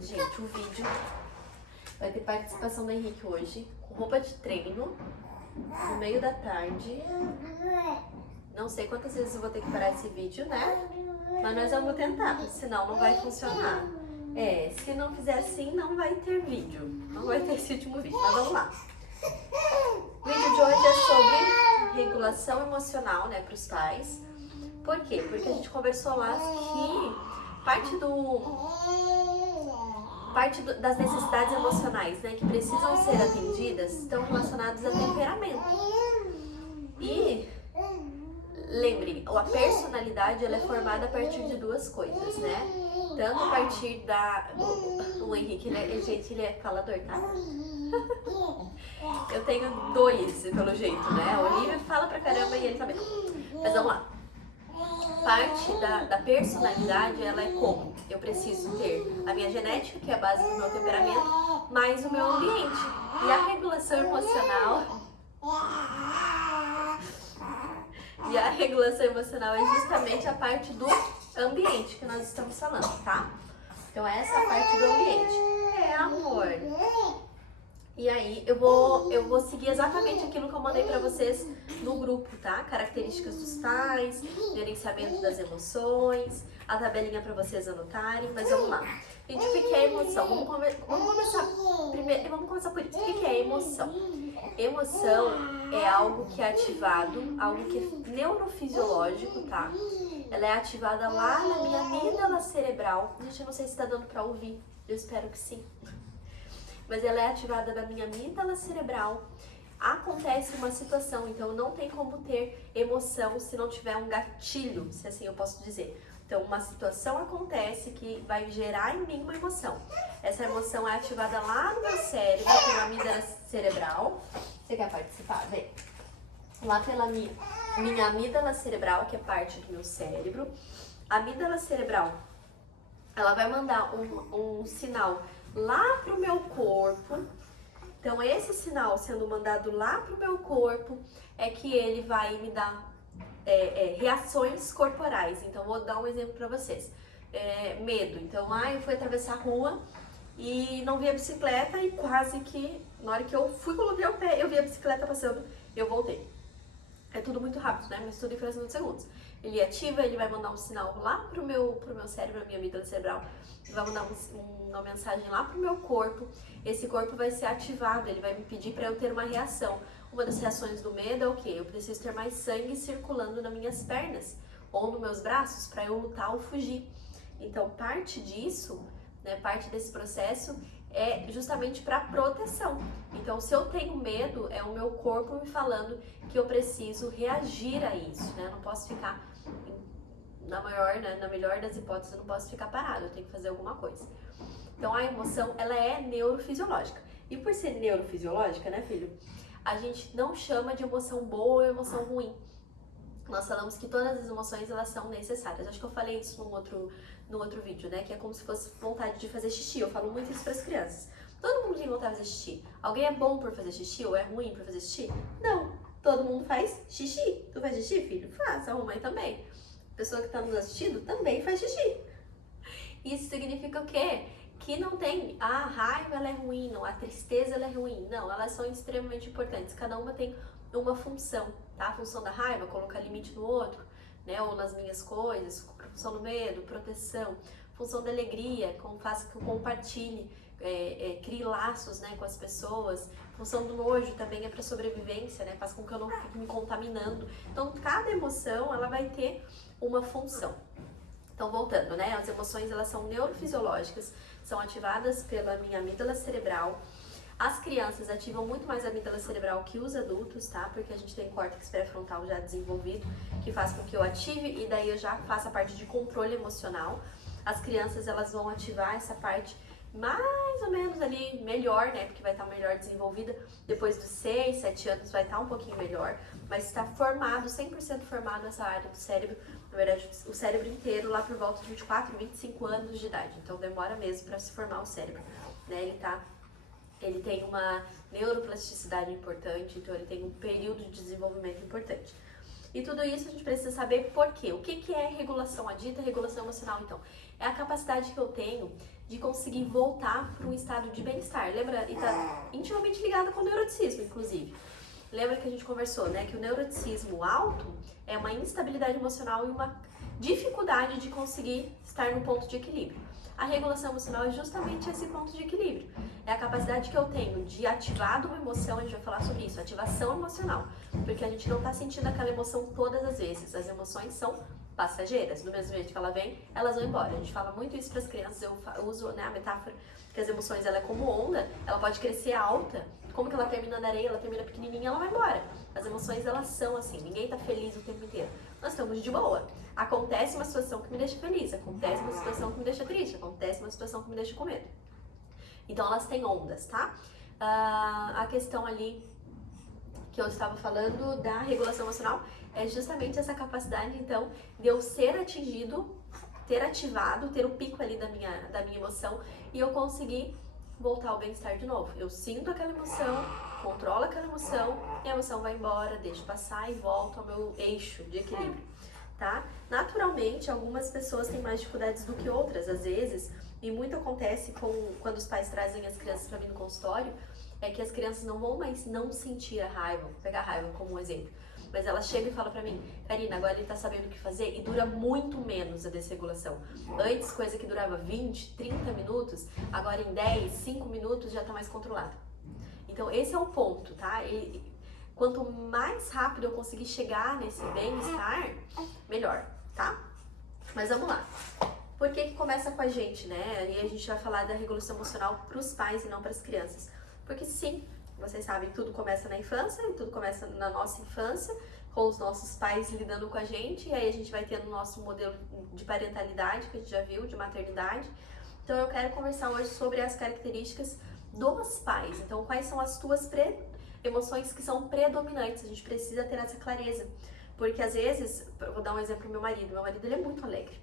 Gente, o vídeo vai ter participação do Henrique hoje, com roupa de treino, no meio da tarde. Não sei quantas vezes eu vou ter que parar esse vídeo, né? Mas nós vamos tentar, senão não vai funcionar. Se não fizer assim, não vai ter vídeo. Não vai ter esse último vídeo, mas vamos lá. O vídeo de hoje é sobre regulação emocional, né, para os pais. Por quê? Porque a gente conversou lá que parte das necessidades emocionais, né, que precisam ser atendidas, estão relacionadas a temperamento. E lembre, a personalidade ela é formada a partir de duas coisas, né? Tanto a partir o Henrique, ele é falador, tá? Eu tenho dois, pelo jeito, né? A Olivia fala pra caramba e ele também. Mas vamos lá. Parte da personalidade, ela é como? Eu preciso ter a minha genética, que é a base do meu temperamento, mais o meu ambiente. E a regulação emocional... é justamente a parte do ambiente que nós estamos falando, tá? Então essa é a parte do ambiente. Amor. E aí eu vou seguir exatamente aquilo que eu mandei pra vocês no grupo, tá? Características dos pais, gerenciamento das emoções, a tabelinha pra vocês anotarem, mas vamos lá. Gente, o que é emoção? Vamos começar primeiro, vamos começar por isso. O que é emoção? Emoção é algo que é ativado, algo que é neurofisiológico, tá? Ela é ativada lá na minha amígdala cerebral. Gente, eu não sei se tá dando pra ouvir, eu espero que sim. Mas ela é ativada na minha amígdala cerebral. Acontece uma situação, então não tem como ter emoção se não tiver um gatilho, se assim eu posso dizer. Então uma situação acontece que vai gerar em mim uma emoção. Essa emoção é ativada lá no meu cérebro, pela amígdala cerebral. Você quer participar? Vem. Lá pela minha amígdala cerebral, que é parte do meu cérebro. A amígdala cerebral, ela vai mandar um sinal lá pro meu corpo. Então esse sinal sendo mandado lá pro meu corpo é que ele vai me dar reações corporais. Então vou dar um exemplo para vocês. Medo. Então eu fui atravessar a rua e não vi a bicicleta e quase que na hora que eu fui coloquei o pé, eu vi a bicicleta passando, eu voltei. É tudo muito rápido, né? Mas tudo em fração de segundos. Ele ativa, ele vai mandar um sinal lá pro meu cérebro, a minha amígdala cerebral. Ele vai mandar uma mensagem lá pro meu corpo. Esse corpo vai ser ativado, ele vai me pedir para eu ter uma reação. Uma das reações do medo é o quê? Eu preciso ter mais sangue circulando nas minhas pernas ou nos meus braços para eu lutar ou fugir. Então, parte disso, né, parte desse processo é justamente para proteção. Então, se eu tenho medo, é o meu corpo me falando que eu preciso reagir a isso, né? Eu não posso ficar, na melhor das hipóteses, eu não posso ficar parado, eu tenho que fazer alguma coisa. Então, a emoção, ela é neurofisiológica. E por ser neurofisiológica, né, filho? A gente não chama de emoção boa ou emoção ruim. Nós falamos que todas as emoções, elas são necessárias. Acho que eu falei isso no outro vídeo, né? Que é como se fosse vontade de fazer xixi. Eu falo muito isso para as crianças. Todo mundo tem vontade de fazer xixi. Alguém é bom por fazer xixi ou é ruim por fazer xixi? Não. Todo mundo faz xixi. Tu faz xixi, filho? Faça. A mamãe também. A pessoa que está nos assistindo também faz xixi. Isso significa o quê? Que não tem a raiva ela é ruim, não, a tristeza ela é ruim. Não, elas são extremamente importantes. Cada uma tem uma função, tá? A função da raiva, colocar limite no outro, né? Ou nas minhas coisas, função do medo, proteção, função da alegria, faz que eu compartilhe, crie laços, né, com as pessoas. Função do nojo também é para sobrevivência, né? Faz com que eu não fique me contaminando. Então, cada emoção, ela vai ter uma função. Então, voltando, né? As emoções, elas são neurofisiológicas, são ativadas pela minha amígdala cerebral. As crianças ativam muito mais a amígdala cerebral que os adultos, tá? Porque a gente tem córtex pré-frontal já desenvolvido, que faz com que eu ative e daí eu já faço a parte de controle emocional. As crianças, elas vão ativar essa parte mais ou menos ali melhor, né? Porque vai estar melhor desenvolvida. Depois dos 6, 7 anos vai estar um pouquinho melhor, mas está formado, 100% formado essa área do cérebro. Na verdade, o cérebro inteiro lá por volta de 24, 25 anos de idade. Então demora mesmo para se formar o cérebro, né? Ele tem uma neuroplasticidade importante, então ele tem um período de desenvolvimento importante. E tudo isso a gente precisa saber por quê. O que é regulação? A dita regulação emocional, então, é a capacidade que eu tenho de conseguir voltar para um estado de bem-estar. Lembra? E tá intimamente ligada com o neuroticismo, inclusive. Lembra que a gente conversou, né? Que o neuroticismo alto é uma instabilidade emocional e uma dificuldade de conseguir estar no ponto de equilíbrio. A regulação emocional é justamente esse ponto de equilíbrio. É a capacidade que eu tenho de ativar uma emoção, a gente vai falar sobre isso, ativação emocional. Porque a gente não está sentindo aquela emoção todas as vezes. As emoções são passageiras. Do mesmo jeito que ela vem, elas vão embora. A gente fala muito isso para as crianças, eu uso, né, a metáfora que as emoções, ela é como onda, ela pode crescer alta. Como que ela termina na areia, ela termina pequenininha, ela vai embora. As emoções, elas são assim, ninguém tá feliz o tempo inteiro. Nós estamos de boa. Acontece uma situação que me deixa feliz, acontece uma situação que me deixa triste, acontece uma situação que me deixa com medo. Então elas têm ondas, tá? A questão ali que eu estava falando da regulação emocional é justamente essa capacidade, então, de eu ser atingido, ter ativado, ter o pico ali da minha emoção e eu conseguir voltar ao bem-estar de novo. Eu sinto aquela emoção, controlo aquela emoção e a emoção vai embora, deixo passar e volto ao meu eixo de equilíbrio, tá? Naturalmente, algumas pessoas têm mais dificuldades do que outras, às vezes, e muito acontece quando os pais trazem as crianças para mim no consultório, é que as crianças não vão mais não sentir a raiva, vou pegar a raiva como um exemplo. Mas ela chega e fala pra mim, Karina, agora ele tá sabendo o que fazer e dura muito menos a desregulação. Antes, coisa que durava 20, 30 minutos, agora em 10, 5 minutos já tá mais controlado. Então esse é o ponto, tá? E quanto mais rápido eu conseguir chegar nesse bem-estar, melhor, tá? Mas vamos lá. Por que começa com a gente, né? E a gente vai falar da regulação emocional pros pais e não pras crianças. Porque sim, vocês sabem, tudo começa na infância, e tudo começa na nossa infância, com os nossos pais lidando com a gente, e aí a gente vai tendo o nosso modelo de parentalidade, que a gente já viu, de maternidade. Então eu quero conversar hoje sobre as características dos pais. Então, quais são as tuas emoções que são predominantes? A gente precisa ter essa clareza. Porque às vezes, vou dar um exemplo do meu marido ele é muito alegre.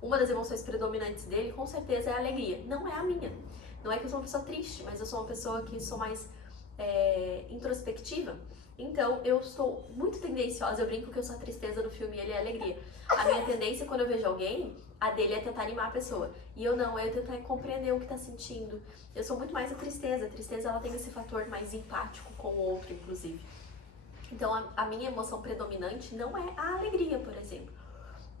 Uma das emoções predominantes dele, com certeza, é a alegria. Não é a minha. Não é que eu sou uma pessoa triste, mas eu sou uma pessoa que sou mais introspectiva. Então, eu sou muito tendenciosa. Eu brinco que eu sou a tristeza do filme e ele é a alegria. A minha tendência, quando eu vejo alguém, a dele é tentar animar a pessoa. E eu não, eu tentar compreender o que tá sentindo. Eu sou muito mais a tristeza. A tristeza, ela tem esse fator mais empático com o outro, inclusive. Então, a minha emoção predominante não é a alegria, por exemplo.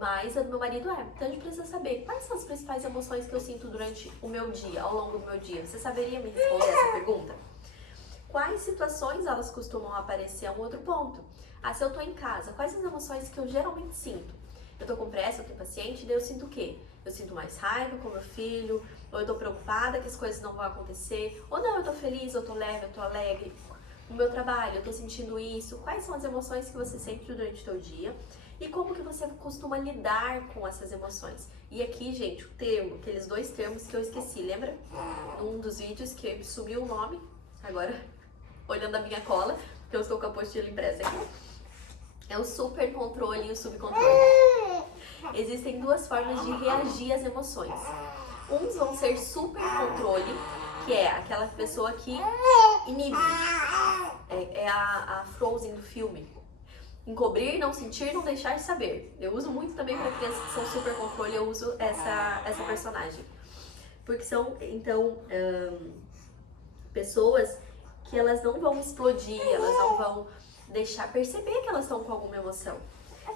Mas a do meu marido é. Então a gente precisa saber quais são as principais emoções que eu sinto durante o meu dia, ao longo do meu dia. Você saberia me responder essa pergunta? Quais situações elas costumam aparecer? É um outro ponto. Se eu tô em casa, quais as emoções que eu geralmente sinto? Eu tô com pressa, eu tô impaciente, daí eu sinto o quê? Eu sinto mais raiva com meu filho, ou eu tô preocupada que as coisas não vão acontecer, ou não, eu tô feliz, eu tô leve, eu tô alegre. No meu trabalho, eu tô sentindo isso. Quais são as emoções que você sente durante o teu dia? E como que você costuma lidar com essas emoções? E aqui, gente, o termo, aqueles dois termos que eu esqueci, lembra? Um dos vídeos que subiu o nome, agora olhando a minha cola, que eu estou com a apostila impressa aqui. É o supercontrole e o subcontrole. Existem duas formas de reagir às emoções. Uns vão ser supercontrole, que é aquela pessoa que inibe. É a Frozen do filme. Encobrir, não sentir, não deixar saber. Eu uso muito também para crianças que são super controle, eu uso essa personagem. Porque são, então, pessoas que elas não vão explodir, elas não vão deixar perceber que elas estão com alguma emoção.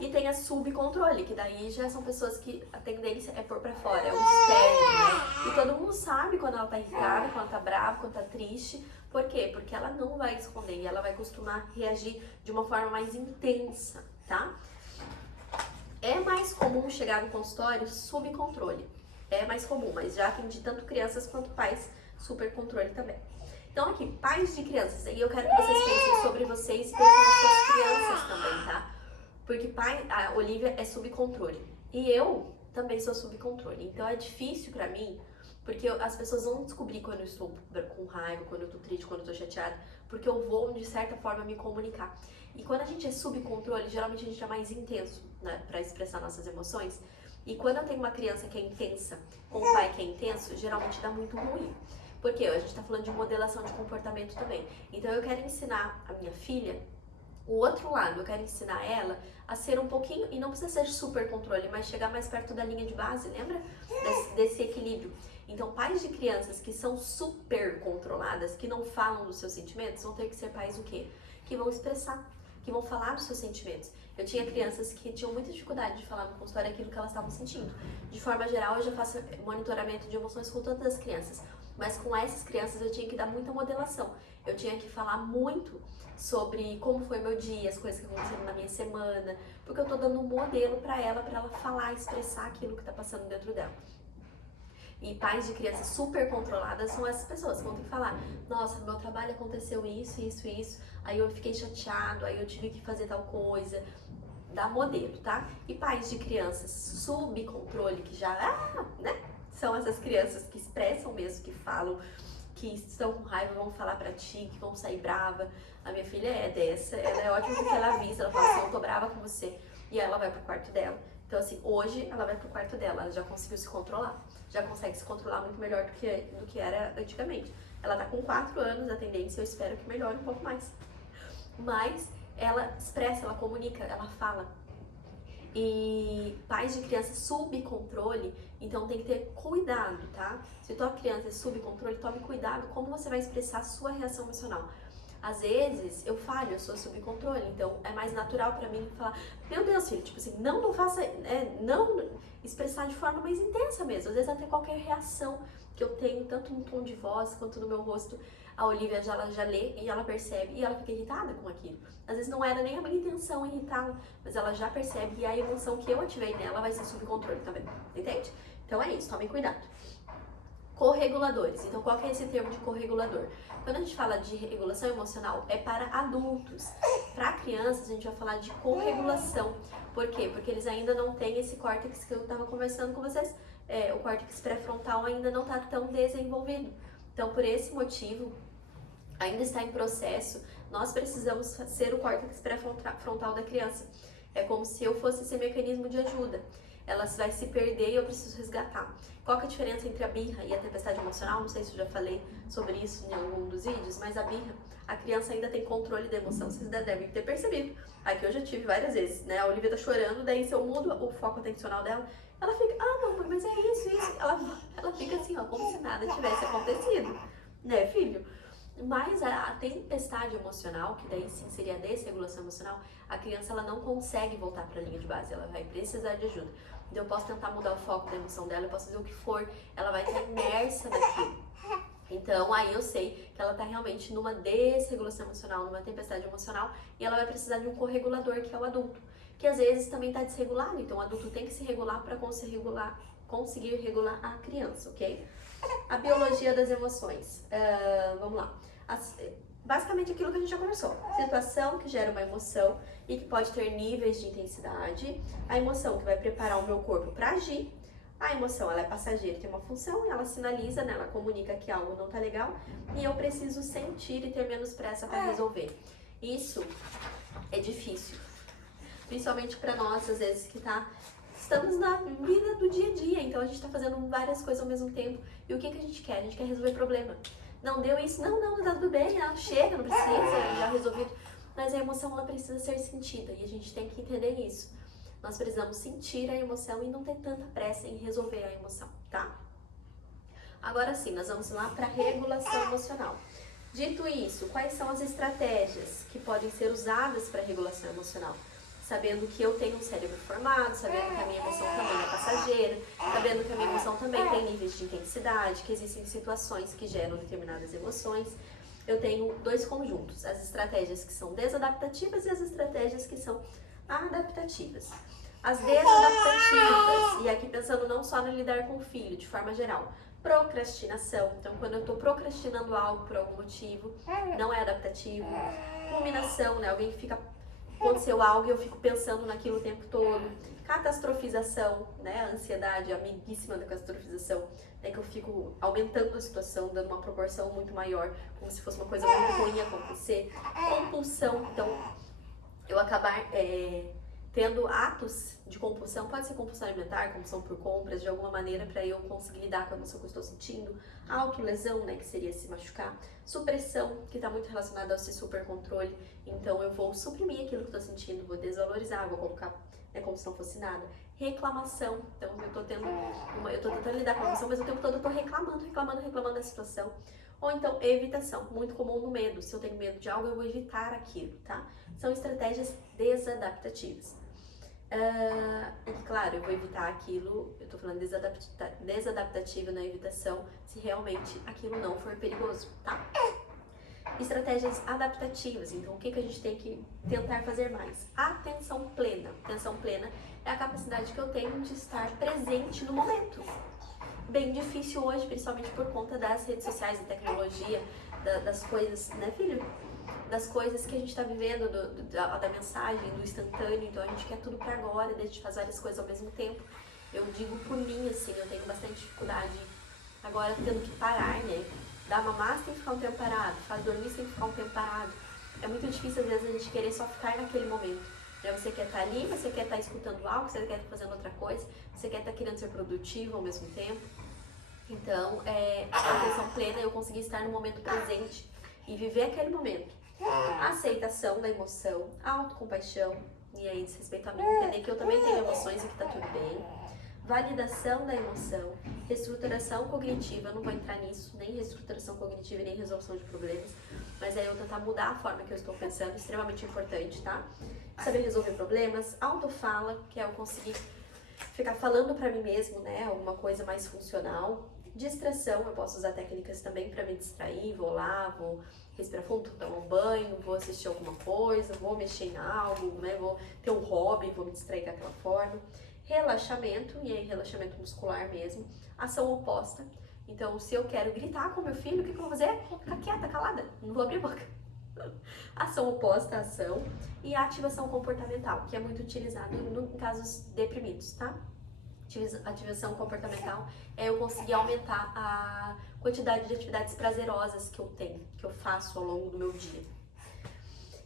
E tem a subcontrole, que daí já são pessoas que a tendência é pôr pra fora, é o externo, né? E todo mundo sabe quando ela tá irritada, quando tá brava, quando tá triste. Por quê? Porque ela não vai esconder e ela vai costumar reagir de uma forma mais intensa, tá? É mais comum chegar no consultório subcontrole. É mais comum, mas já atendi tanto crianças quanto pais supercontrole também. Então aqui, pais de crianças, e eu quero que vocês pensem sobre vocês e pensem nas suas crianças também, tá? Porque a Olivia é subcontrole e eu também sou subcontrole. Então é difícil pra mim, porque as pessoas vão descobrir quando eu estou com raiva, quando eu tô triste, quando eu tô chateada, porque eu vou, de certa forma, me comunicar. E quando a gente é subcontrole, geralmente a gente é mais intenso, né, pra expressar nossas emoções. E quando eu tenho uma criança que é intensa, com um pai que é intenso, geralmente dá muito ruim. Porque a gente tá falando de modelação de comportamento também. Então eu quero ensinar a minha filha o outro lado, eu quero ensinar ela a ser um pouquinho, e não precisa ser super controle, mas chegar mais perto da linha de base, lembra? Desse equilíbrio. Então, pais de crianças que são super controladas, que não falam dos seus sentimentos, vão ter que ser pais o quê? Que vão expressar, que vão falar dos seus sentimentos. Eu tinha crianças que tinham muita dificuldade de falar no consultório aquilo que elas estavam sentindo. De forma geral, eu já faço monitoramento de emoções com todas as crianças, mas com essas crianças eu tinha que dar muita modelação. Eu tinha que falar muito sobre como foi meu dia, as coisas que aconteceram na minha semana, porque eu tô dando um modelo para ela falar, expressar aquilo que tá passando dentro dela. E pais de crianças super controladas são essas pessoas que vão ter que falar: nossa, no meu trabalho aconteceu isso, isso, isso, aí eu fiquei chateado, aí eu tive que fazer tal coisa. Dá modelo, tá? E pais de crianças sob controle, que já, né? São essas crianças que expressam mesmo, que falam, que estão com raiva, vão falar pra ti, que vão sair brava. A minha filha é dessa, ela é ótima porque ela avisa, ela fala assim: eu tô brava com você. E ela vai pro quarto dela. Então, assim, hoje ela vai pro quarto dela, ela já conseguiu se controlar. Já consegue se controlar muito melhor do que era antigamente. Ela tá com 4 anos, a tendência eu espero que melhore um pouco mais. Mas ela expressa, ela comunica, ela fala. E pais de crianças sob controle, então tem que ter cuidado, tá? Se tua criança é sob controle, tome cuidado como você vai expressar a sua reação emocional. Às vezes eu falho, eu sou sob controle, então é mais natural pra mim falar: meu Deus, filho, tipo assim, não faça, não expressar de forma mais intensa mesmo. Às vezes até qualquer reação que eu tenho, tanto no tom de voz quanto no meu rosto, a Olivia já lê e ela percebe e ela fica irritada com aquilo. Às vezes não era nem a minha intenção irritá-la, mas ela já percebe e a emoção que eu ativei nela vai ser sob controle também, entende? Então é isso, tomem cuidado. Correguladores. Então, qual que é esse termo de corregulador? Quando a gente fala de regulação emocional, é para adultos. Para crianças, a gente vai falar de corregulação. Por quê? Porque eles ainda não têm esse córtex que eu estava conversando com vocês. O córtex pré-frontal ainda não está tão desenvolvido. Então, por esse motivo, ainda está em processo, nós precisamos ser o córtex pré-frontal da criança. É como se eu fosse esse mecanismo de ajuda. Ela vai se perder e eu preciso resgatar. Qual que é a diferença entre a birra e a tempestade emocional? Não sei se eu já falei sobre isso em algum dos vídeos, mas a birra, a criança ainda tem controle da emoção, vocês devem ter percebido. Aqui eu já tive várias vezes, né? A Olivia tá chorando, daí se eu mudo o foco atencional dela, ela fica: não, mãe, mas é isso. Ela fica assim, ó, como se nada tivesse acontecido, né, filho? Mas a tempestade emocional, que daí sim seria a desregulação emocional, a criança ela não consegue voltar para a linha de base, ela vai precisar de ajuda. Então eu posso tentar mudar o foco da emoção dela, eu posso fazer o que for, ela vai estar imersa naquilo. Então aí eu sei que ela está realmente numa desregulação emocional, numa tempestade emocional, e ela vai precisar de um corregulador, que é o adulto, que às vezes também está desregulado. Então o adulto tem que se regular para conseguir regular a criança, ok? A biologia das emoções. Vamos lá. Basicamente aquilo que a gente já conversou. Situação que gera uma emoção e que pode ter níveis de intensidade. A emoção que vai preparar o meu corpo para agir. A emoção, ela é passageira, tem uma função, ela sinaliza, né? Ela comunica que algo não tá legal e eu preciso sentir e ter menos pressa para resolver. Isso é difícil, principalmente para nós, às vezes, que estamos na vida do dia a dia, então a gente tá fazendo várias coisas ao mesmo tempo. E o que a gente quer? A gente quer resolver problema. Não deu isso? Não, tá tudo bem, não, chega, não precisa, já resolvido. Mas a emoção, ela precisa ser sentida e a gente tem que entender isso. Nós precisamos sentir a emoção e não ter tanta pressa em resolver a emoção, tá? Agora sim, nós vamos lá para regulação emocional. Dito isso, quais são as estratégias que podem ser usadas para regulação emocional? Sabendo que eu tenho um cérebro formado, sabendo que a minha emoção também é passageira, sabendo que a minha emoção também tem níveis de intensidade, que existem situações que geram determinadas emoções. Eu tenho 2 conjuntos, as estratégias que são desadaptativas e as estratégias que são adaptativas. As desadaptativas, e aqui pensando não só no lidar com o filho, de forma geral, procrastinação. Então, quando eu estou procrastinando algo por algum motivo, não é adaptativo. Ruminação, né? Alguém fica... Aconteceu algo e eu fico pensando naquilo o tempo todo. Catastrofização, né? A ansiedade, amiguíssima da catastrofização, né? Que eu fico aumentando a situação, dando uma proporção muito maior, como se fosse uma coisa muito ruim acontecer. Compulsão, então, eu acabar tendo atos de compulsão, pode ser compulsão alimentar, compulsão por compras, de alguma maneira, para eu conseguir lidar com a emoção que eu estou sentindo. Autolesão, né, que seria se machucar. Supressão, que está muito relacionada ao esse supercontrole. Então eu vou suprimir aquilo que eu estou sentindo, vou desvalorizar, vou colocar como se não fosse nada. reclamação. Então eu tô tentando lidar com a emoção, mas o tempo todo eu tô reclamando da situação. Ou então evitação, muito comum no medo. Se eu tenho medo de algo, eu vou evitar aquilo, tá? São estratégias desadaptativas. E claro, eu vou evitar aquilo, eu tô falando desadaptativa na evitação, se realmente aquilo não for perigoso, tá? Estratégias adaptativas, então o que a gente tem que tentar fazer mais? Atenção plena. Atenção plena é a capacidade que eu tenho de estar presente no momento. Bem difícil hoje, principalmente por conta das redes sociais, da tecnologia, das coisas, né, filho? Das coisas que a gente tá vivendo, da mensagem, do instantâneo, então a gente quer tudo pra agora, a gente faz várias coisas ao mesmo tempo. Eu digo por mim, assim, eu tenho bastante dificuldade agora tendo que parar, né? Dar mamar, você tem que ficar um tempo parado, faz dormir, você tem que ficar um tempo parado. É muito difícil, às vezes, a gente querer só ficar naquele momento. Né? Você quer estar ali, você quer estar escutando algo, você quer estar fazendo outra coisa, você quer estar querendo ser produtivo ao mesmo tempo. Então, a atenção plena, eu conseguir estar no momento presente e viver aquele momento. A aceitação da emoção, a autocompaixão, e aí desrespeito a mim, entender que eu também tenho emoções e que tá tudo bem. Validação da emoção, reestruturação cognitiva, eu não vou entrar nisso, nem reestruturação cognitiva, nem resolução de problemas, mas aí eu tentar mudar a forma que eu estou pensando, extremamente importante, tá? Saber resolver problemas, autofala, que é eu conseguir ficar falando pra mim mesmo, né, alguma coisa mais funcional. Distração, eu posso usar técnicas também pra me distrair, vou lá, vou respirar fundo, tomar um banho, vou assistir alguma coisa, vou mexer em algo, né, vou ter um hobby, vou me distrair daquela forma. Relaxamento, e aí relaxamento muscular mesmo. Ação oposta, então se eu quero gritar com meu filho, o que eu vou fazer? Ficar quieta, calada, não vou abrir a boca. Ação oposta à ação. E ativação comportamental, que é muito utilizado em casos deprimidos, tá? Ativação comportamental é eu conseguir aumentar a quantidade de atividades prazerosas que eu tenho, que eu faço ao longo do meu dia.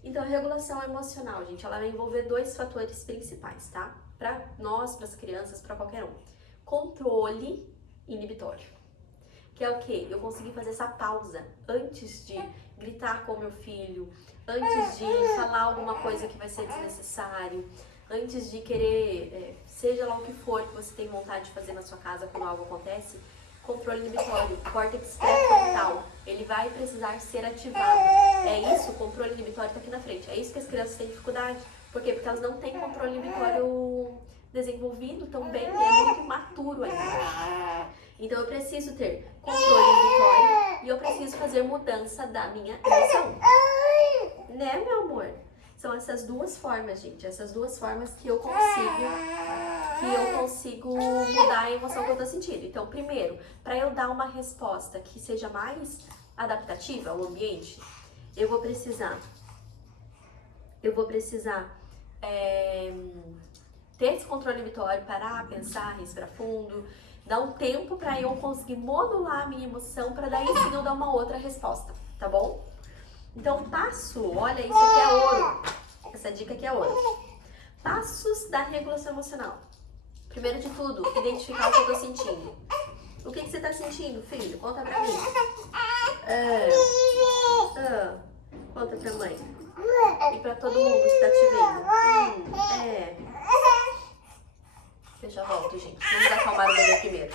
Então, a regulação emocional, gente, ela vai envolver 2 fatores principais, tá? Para nós, para as crianças, para qualquer um. Controle inibitório, que é o quê? Eu conseguir fazer essa pausa antes de gritar com meu filho, antes de falar alguma coisa que vai ser desnecessário, antes de querer, seja lá o que for que você tem vontade de fazer na sua casa quando algo acontece, controle inibitório, córtex pré-frontal, ele vai precisar ser ativado. É isso, o controle inibitório está aqui na frente. É isso que as crianças têm dificuldade. Por quê? Porque elas não têm controle inibitório desenvolvido tão bem, e é muito imaturo ainda. Então eu preciso ter controle inibitório e eu preciso fazer mudança da minha emoção. Né, meu amor? São essas 2 formas, gente. Essas 2 formas que eu consigo mudar a emoção que eu tô sentindo. Então, primeiro, para eu dar uma resposta que seja mais adaptativa ao ambiente, eu vou precisar ter esse controle inibitório, parar, pensar, respirar fundo, dar um tempo para eu conseguir modular a minha emoção, para daí sim eu dar uma outra resposta, tá bom? Então, olha, isso aqui é ouro. Essa dica aqui é ouro. Passos da regulação emocional. Primeiro de tudo, identificar o que eu tô sentindo. O que você tá sentindo, filho? Conta pra mim. Conta pra mãe. E pra todo mundo que tá te vendo. Eu já volto, gente. Vamos acalmar o bebê primeiro.